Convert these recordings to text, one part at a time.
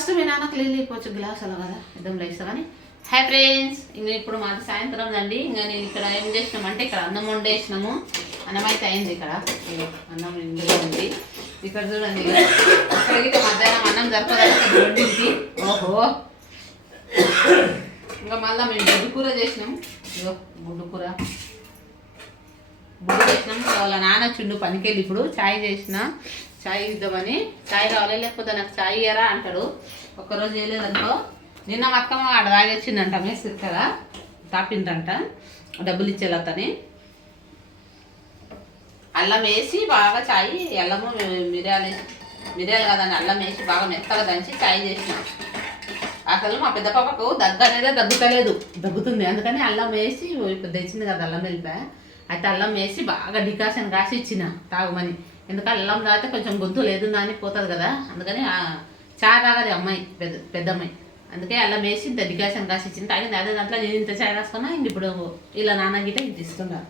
First మీ నాన్నకు లేకపోవచ్చు glass అలా కదా ఇద్దం లేస్తా కానీ హాయ్ ఫ్రెండ్స్. ఇంకా ఇప్పుడు మాది సాయంత్రం అండి. ఇంకా నేను ఇక్కడ ఏం చేసినామంటే ఇక్కడ అన్నం వండేసినాము. అన్నం అయితే అయింది. ఇక్కడ అన్నం ఇందులో ఉంది. ఇక్కడ చూడండి అక్కడికి మధ్యాహ్నం అన్నం జరపడానికి వండింది. ఓహో ఇంకా మళ్ళీ మేము గుడ్డు కూర చేసినాం. ఇదో గుడ్డు కూర చేసినాం. వాళ్ళ నాన్న చుండు పనికెళ్ళి ఇప్పుడు ఛాయ్ చేసిన. ఛాయ్ ఇద్దామని ఛాయ్ రావాలి లేకపోతే నాకు ఛాయ్ ఇయ్యరా అంటాడు. ఒక్కరోజు చేయలేదనుకో. నిన్న మక్కమ్మ ఆడ తాగొచ్చిందంట మేస్త్రి కదా తాపిందంట డబ్బులు ఇచ్చేలతని. అల్లం వేసి బాగా ఛాయ్ అల్లము మిరియాలు కాదని అల్లం వేసి బాగా మెత్తగా దంచి ఛాయ్ చేసిన. అసలు మా పెద్ద పాపకు దగ్గు అనేదే దగ్గుతలేదు, దగ్గుతుంది. అందుకని అల్లం వేసి ఇప్పుడు తెచ్చింది కదా అల్లం వెళ్ళిపోయా. అయితే అల్లం వేసి బాగా డికాషన్ కాసి ఇచ్చిన తాగమని. ఎందుకంటే అల్లం తాగితే కొంచెం గొంతు లేదు అని పోతుంది కదా. అందుకని చా తాగది అమ్మాయి పెద్ద అమ్మాయి. అందుకే అల్లం వేసి ఇంత డికాషన్ కాసి ఇచ్చింది తాగింది. అదే దాంట్లో నేను ఇంత చాయ్ రాసుకున్నా. ఇంక ఇప్పుడు ఇలా నాన్న గిట ఇంత ఇస్తున్నారు.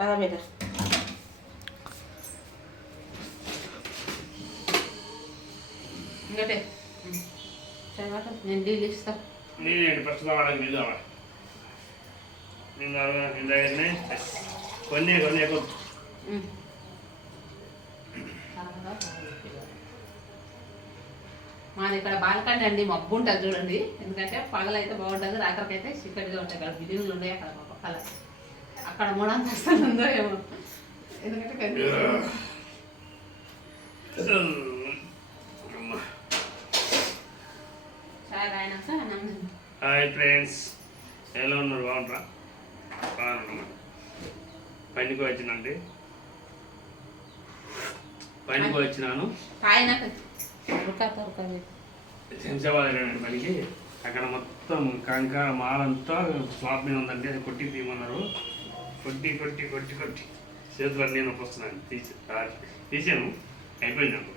పదా బేట ఇంకటే నేను నీళ్ళు ఇస్తా. కొన్ని మాది ఇక్కడ బాల్కనీ అండి. మబ్బు ఉంటుంది చూడండి. ఎందుకంటే పగలైతే బాగుంటుంది, రాత్రికైతే చీకటిగా ఉంటాయి. అక్కడ బిల్డింగ్లు ఉన్నాయి అక్కడ మా పక్కల. అక్కడ మూడంతస్తులు ఉందో ఏమో. ఎందుకంటే హాయ్ ఫ్రెండ్స్, ఎలా ఉన్నారు? బాగుంటారా? బాగున్నాం. పనికి వచ్చినండి, పనికి వచ్చినాను. శంషాబాద్ పనికి. అక్కడ మొత్తం కంకర మాలంతా స్లాబ్ మీద ఉందండి. అది కొట్టి తీయమన్నారు. కొట్టి కొట్టి కొట్టి కొట్టి చేతులు అన్నీ నొప్పి వస్తున్నాను. తీసాను, అయిపోయింది నాకు.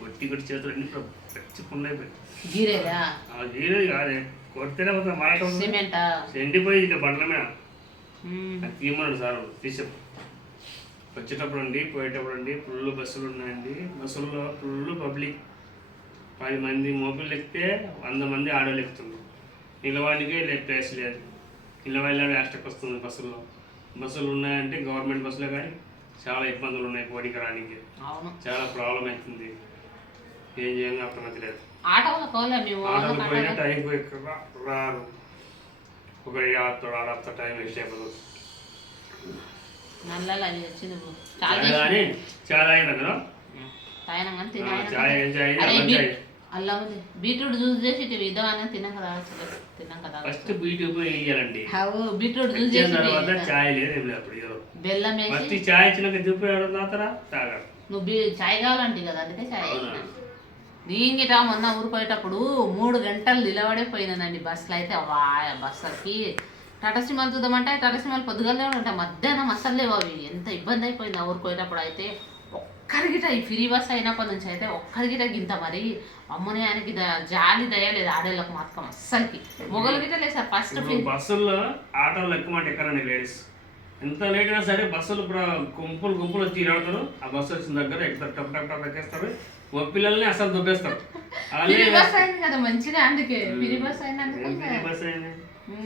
కొట్టి కొట్టి చేతులు అన్ని పచ్చి పుండైపోయింది. గీరేది కాదే, కొడితేనే పోతా మాట ఎండిపోయి ఇక బండ్ల మీద తీయమన్నాడు సార్. తీసాం. వచ్చేటప్పుడు అండి, పోయేటప్పుడు అండి ఫుల్ బస్సులు ఉన్నాయండి. బస్సుల్లో ఫుల్ పబ్లిక్. 10 మంది మోపిళ్ళు ఎక్కితే 100 మంది ఆడోళ్ళు ఎక్కుతున్నారు. నిలవాడికే ప్లేస్ లేదు. నిలబడి యాస్టక్ వస్తుంది బస్సుల్లో. బస్సులు ఉన్నాయంటే గవర్నమెంట్ బస్సులో కానీ చాలా ఇబ్బందులు ఉన్నాయి. పోటీకి రానికి చాలా ప్రాబ్లం అవుతుంది. ఏం చేయాలని అర్థమవుతలేదు. ఆటోలు పోయినా టైంకి రారు. ఒక ఆడతో టైం వేస్ట్ అయిపోతుంది. కానీ చాలా అయినా కదా బీట్రూట్ జ్యూస్ చేసి విధంగా తిన్నాం కదా. ఫస్ట్ బీట్రూట్ వేయాలండి. బీట్రూట్ జ్యూస్ చేసిన తర్వాత చాయ్ లేదు అప్పుడు. బెల్లం వేసి చాయ్ ఇచ్చినాక తాగరు. నువ్వు చాయ్ కావాలంటే కదా, అందుకే చాయ్ నీంగిట మొన్న ఊరిపోయేటప్పుడు 3 గంటలు నిలబడిపోయినానండి బస్సులు. అయితే బస్సులకి టటసిమాలు చూద్దామంటే టటసిమాలు పొద్దుగలే ఉంటాయి, మధ్యాహ్నం అస్సలు లేవు అవి. ఎంత ఇబ్బంది అయిపోయింది ఆ ఊరిపోయేటప్పుడు. అయితే ఒక్కరిగిట ఈ ఫ్రీ బస్ అయినప్పటి నుంచి అయితే ఒక్కరిగిట గింత మరి అమ్మని ఆయనకి జాలి దయలేదు ఆడేళ్ళకు మాత్రం అస్సలకి. మొగలు గిట లేదు సార్. ఫస్ట్ బస్సుల్లో ఆటోలు ఎక్కువ మాట ఎక్కరండి లేడీస్. ఎంత లేట్ అయినా సరే బస్సులు ఇప్పుడు గుంపులు వచ్చి ఇలాడతారు. ఆ బస్సు వచ్చిన దగ్గర ఎక్కుతారు, టప్ టప్ టప్ ఎక్కేస్తారు. మా పిల్లల్ని అసలు దుబ్బేస్తారు. మంచిగా అందుకే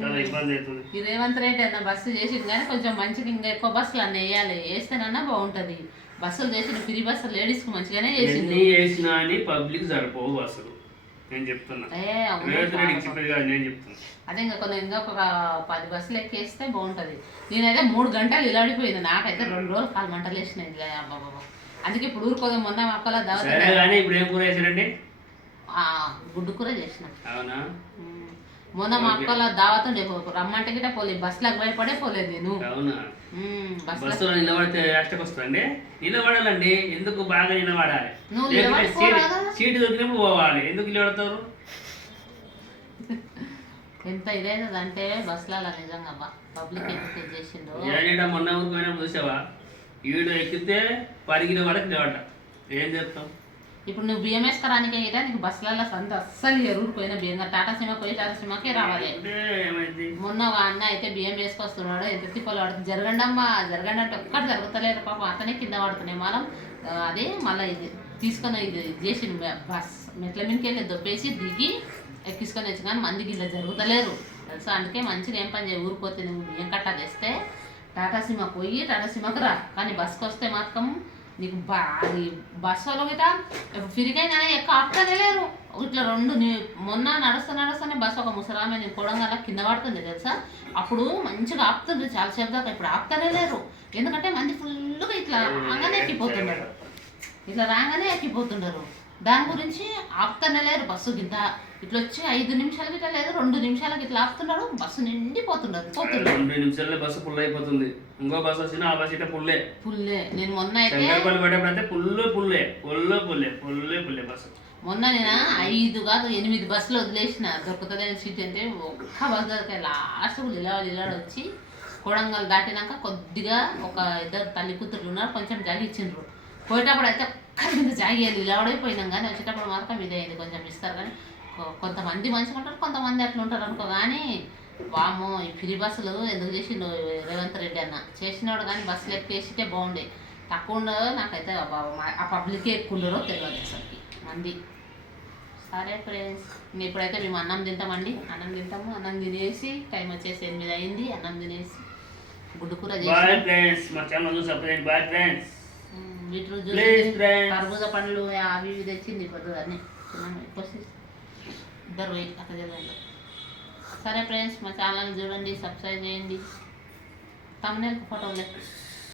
చాలా ఇబ్బంది అవుతుంది. రేవంత్ రెడ్డి అన్న బస్సు చేసింది కానీ కొంచెం మంచిగా ఇంకా ఎక్కువ బస్సులు అన్న వేయాలి. వేస్తేనన్నా బాగుంటది. బస్సులు చేసిన ఫ్రీ బస్సు లేడీస్ కు మంచిగానే చేసింది. వేసినా అని పబ్లిక్ సరిపోవు బస్సులు. నేను చెప్తున్నా, అదే ఇంకా ఒక 10 బస్సులు ఎక్కేస్తే బాగుంటది. నేనైతే 3 గంటలు ఇలాడిపోయింది. నాకైతే 2 రోజులు 4 గంటలు వేసినాయి. అందుకే ఇప్పుడు ఊరుకోదాం. మొన్న అక్కల గుడ్డు కూర చేసిన. మొన్న మా అక్కల దావతో రమ్మంటే గిట్ట పోలేదు. బస్సులకు భయపడే పోలేదు నేను. బస్సులో నిలబడితే వస్తుందండి. నిలబడాలండి. ఎందుకు బాగా నిలబడాలి. సీటు దొరికినప్పుడు పోవాలి. ఎందుకు నిలబడతారు? ఎంత ఇదైతుంది అంటే బస్సులలో నిజంగా పబ్లిక్ ఎందుకు చేసిండు. మొన్న ఊరికి పోయినప్పుడు చూసావా, ఈడు ఎక్కితే పరిగిన వాడికి నిలబడ్డా. ఏం చేస్తాం? ఇప్పుడు నువ్వు బియ్యం వేసుకురానికే కదా నీకు బస్సులలో సంత అస్సలు ఎరుగుపోయిన బియ్యం టాటా సినిమా పోయి టాటా సినిమాకే రావాలి. అంటే ఏమైంది మొన్న ఒక అన్న అయితే బియ్యం వేసుకొస్తున్నాడు, ఎంత తిప్పలు పడుతుంది, జరగండమ్మా జరగండి అంటే ఒక్కటి జరుగుతలేదు పాపం, అతనే కింద పడుతున్నాయి మనం. అదే మళ్ళీ ఇది తీసుకొని ఇది చేసి బస్ మెట్ల మీదకి వెళ్ళి దొబ్బేసి దిగి ఎక్కించుకొని వచ్చి, కానీ మందికి ఇలా జరుగుతలేరు తెలుసా. అందుకే మంచిగా ఏం పని చేయ, ఊరిపోతే నువ్వు బియ్యం కట్టా తెస్తే టాటా సినిమా పోయి టాటా సినిమాకి రా, కానీ బస్కి వస్తే మాత్రం నీకు అది బస్సులో గిట ఫిరిగైనా ఎక్కువ ఆపుతానే లేరు. ఇట్లా మొన్న నడుస్తానే బస్సు ఒక ముసలామె నేను కొడంగల్లా కింద పడుతుంది తెలుసా, అప్పుడు మంచిగా ఆపుతుండ్రు చాలాసేపు దాకా, ఇప్పుడు ఆపుతానే లేరు. ఎందుకంటే మంది ఫుల్గా ఇట్లా రాగానే ఎక్కిపోతున్నారు, ఇట్లా రాగానే ఎక్కిపోతున్నారు. దాని గురించి ఆపుతానే లేరు బస్సు గింత. ఇట్లా వచ్చి 5 నిమిషాలకి ఇట్లా లేదు 2 నిమిషాలకి ఇట్లా ఆపుతున్నాడు, బస్సు నిండిపోతున్నారు. 2 నిమిషాల్లో బస్సు ఫుల్ అయిపోతుంది. ఇంకో బస్సు వచ్చినా ఆ బస్సు ఇట్లా పుల్లే. నేను మొన్న అయితే శంకరపల్లి పడేప్పుడైతే పుల్లే బస్సు. మొన్న నేను 5 కాదు 8 బస్సులు వదిలేసిన, దొరుకుతుందని సీట్ అంటే ఒక్క బస్సు దొరికాయి. లాస్ట్ ఇలాడు వచ్చి కొడంగల్ దాటినాక కొద్దిగా ఒక 2 తల్లి కూతురు ఉన్నారు, కొంచెం జాగి ఇచ్చిండ్రు. పోయేటప్పుడు అయితే ఒక్కరి మీద జాగియాలి ఇలాడైపోయినాం, కానీ వచ్చేటప్పుడు మాత్రం ఇదే అయింది. కొంచెం ఇస్తారు కానీ కొంతమంది మంచిగా ఉంటారు, కొంతమంది అట్లా ఉంటారు అనుకో. కానీ వామో ఈ ఫ్రీ బస్సులు ఎందుకు చేసిండు రేవంత్ రెడ్డి అన్న, చేసినాడు కానీ బస్సులు ఎక్కేసితే బాగుండే. తక్కువ ఉండదో నాకైతే ఆ పబ్లికే ఎక్కువ ఉండరో తెలియదు అసలుకి మంది. సరే ఫ్రెండ్స్, ఇప్పుడైతే మేము అన్నం తింటామండి, అన్నం తినేసి టైం వచ్చేసి 8 అయింది. అన్నం తినేసి గుడ్డు కూర చేసి బీట్రూట్ జ్యూస్ కర్బూజా పండ్లు అవి ఇవి తెచ్చింది పొద్దు అన్నీ ఇద్దరు పోయి అక్కడ చదవండి. సరే ఫ్రెండ్స్, మా ఛానల్ చూడండి, సబ్స్క్రైబ్ చేయండి, తమ్మునేల్ ఫోటోలు